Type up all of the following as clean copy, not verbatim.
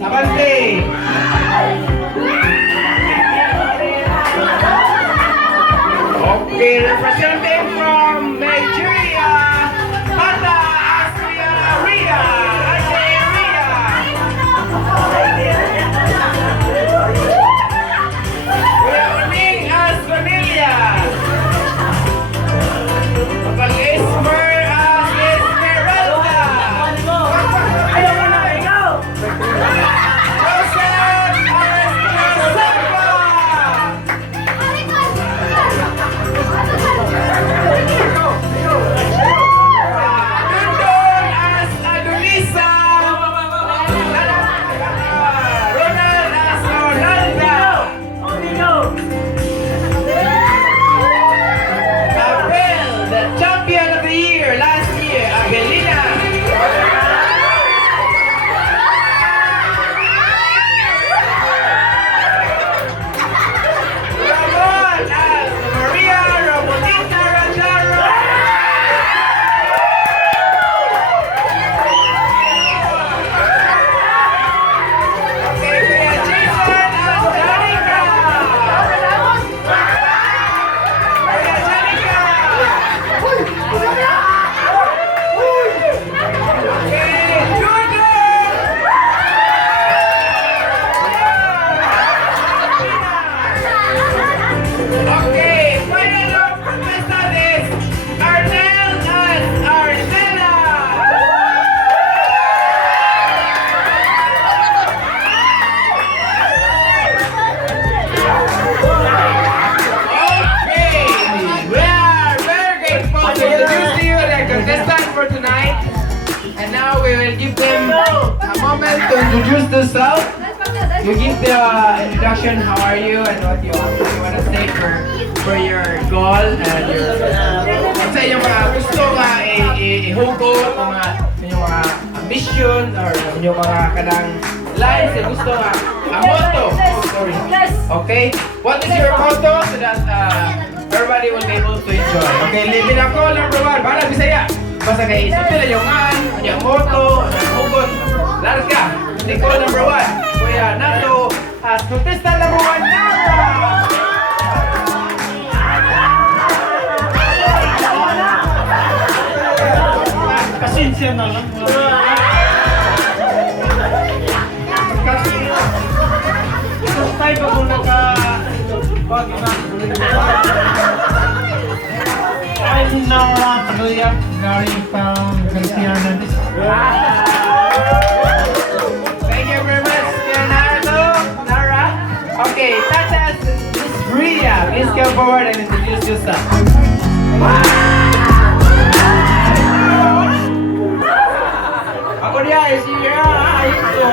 Abante! Okay, representing from Nigeria, Mata Asria Ria. Asria Ria. Kuya Uning Asconelia. Pag-Esmer as Esmeralda. Joseph Arestresalva. Dundon as Adonisa. Ronald as Ronalda. Abel, the champion of the year last year, Abelina. Ramon as Maria Ramonita Rajaro. Okay, Kuya Jason as Danica. Kuya Janica. Okay, Judo. Okay, final contestant is Arnel as Arnella. Okay, we are very grateful to introduce to you the contestant for tonight. And now we will give them a moment to introduce themselves. You give the introduction, how are you, and what you want to say for your goal and your sa inyong mga gusto nga ihugot, yung mga ambition or yung mga kanang lives na gusto nga motto. Sorry. Okay? What is your motto so that everybody will be able to enjoy? Okay, living ako number 1. Bala Bisaya. Basta kay isip nila yung motto, hugot. Larga. Nicole number 1. Kuya Nando as contestant number 1, Nara. Pasensya na lang. First time ako naka-bagi na. I'm Nara Tagayak, galing from Garciana. Thank you very much, Leonardo, Nara. Okay, that's us, Miss Ria. Please come forward and introduce yourself. Ako dia, si Ria. Ito.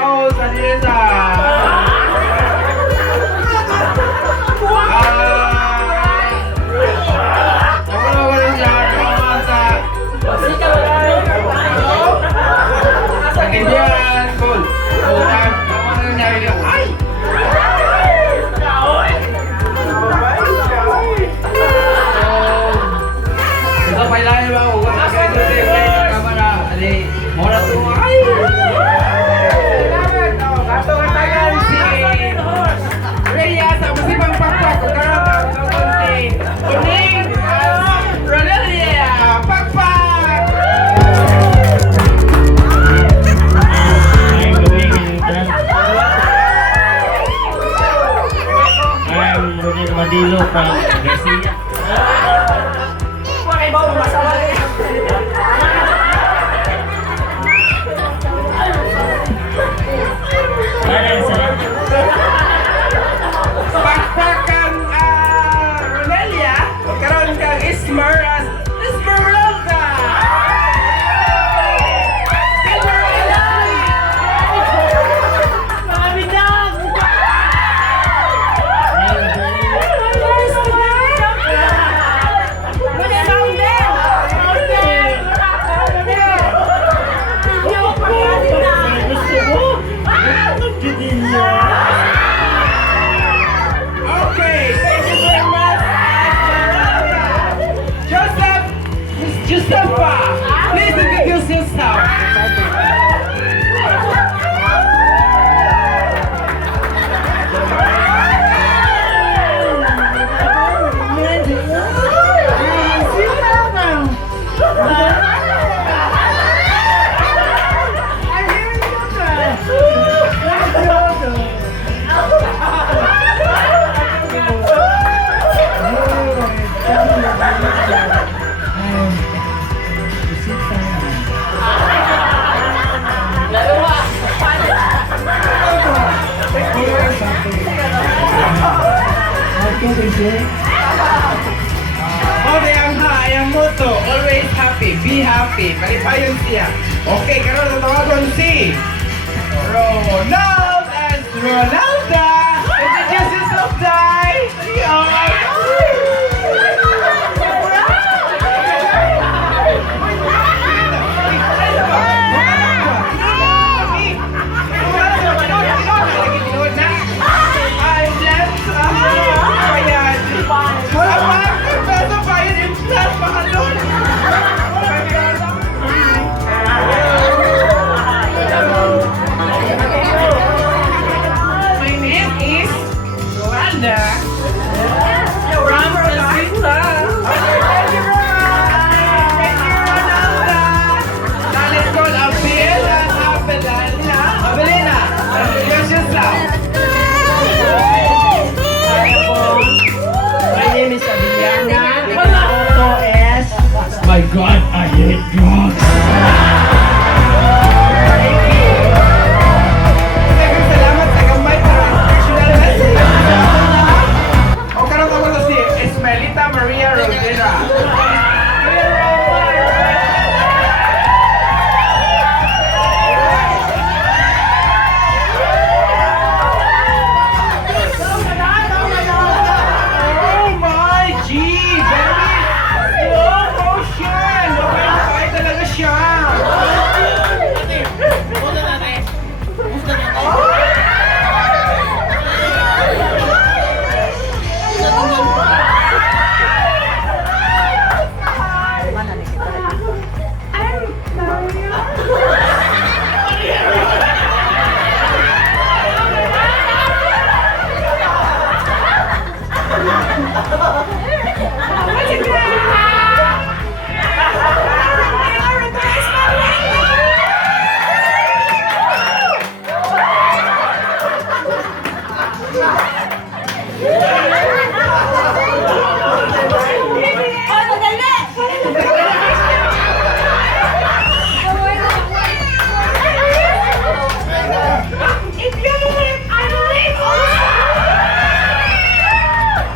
Oh, Sanisa. Sakit cool. Ay! Ito pa ilan ba? Huwag na kayo dito. Kamera. Ali, mora ito. Ay! Kato katagan si Rhea sa masibang pakpak. Karoon si Uning Rodelia. Pakpak! I'm Rodel Madilo from Garcia. Pakpakan Rodelia. Karoon kang Ismer as Esmeralda. Mustafa. yourself. Okay, ang motto, always happy, be happy. Palipayon siya. Okay, karon ang tawagon si Ronald and Ronalda. Introduce yourself, Dai. My name is Rwanda. From Rwanda. Thank you, Ronalda. Now let's call Abel and Abelina. Abelina, introduce yourself. My name is Adriana. Photo is. My God, I hate drugs. Salamat sa gamay para inspirational message. O karon ako na si Esmelita Maria Rivera. Oh my G! Very slow motion! Okay talaga siya!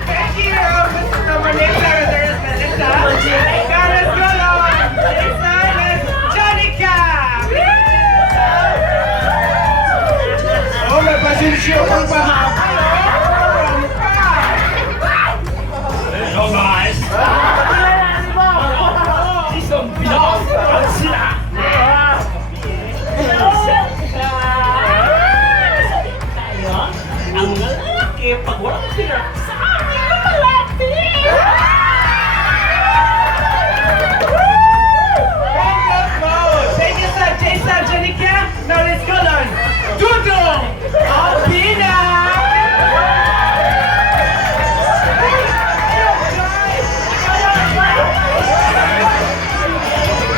Thank you, Mr. Manila. There's Melissa. Carlos Golon. Silas Jonica. Oh, may pasensyo kang bahagi. Hello guys. Isang Pinas sila. Ang lalaki pag walang sila sa amin ang lalaki. Thank you, sir. Jason Jonica. Now let's go on. Dudong Alpina.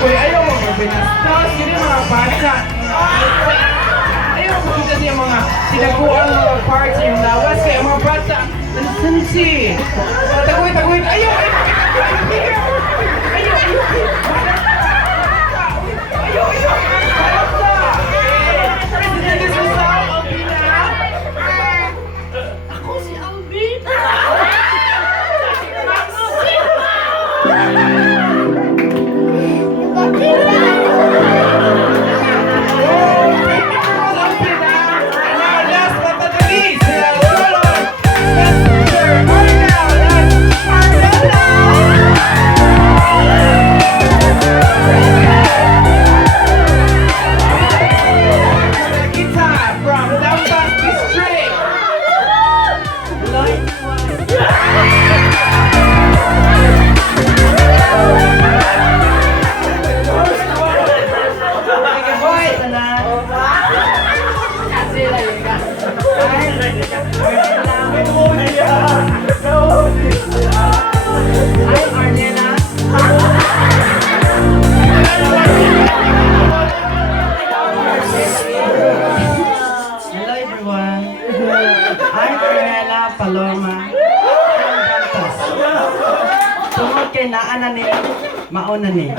Uy, ayaw mo binastos. Yun yung mga bata. Ayaw mo kita siya mga sinaguan mga parts yung lawas. Kaya mga bata, nansansi. Taguin. Ayaw! President is Rizal Albina. Ako si Alvin. Thank you. Ana ni. Mauna ni.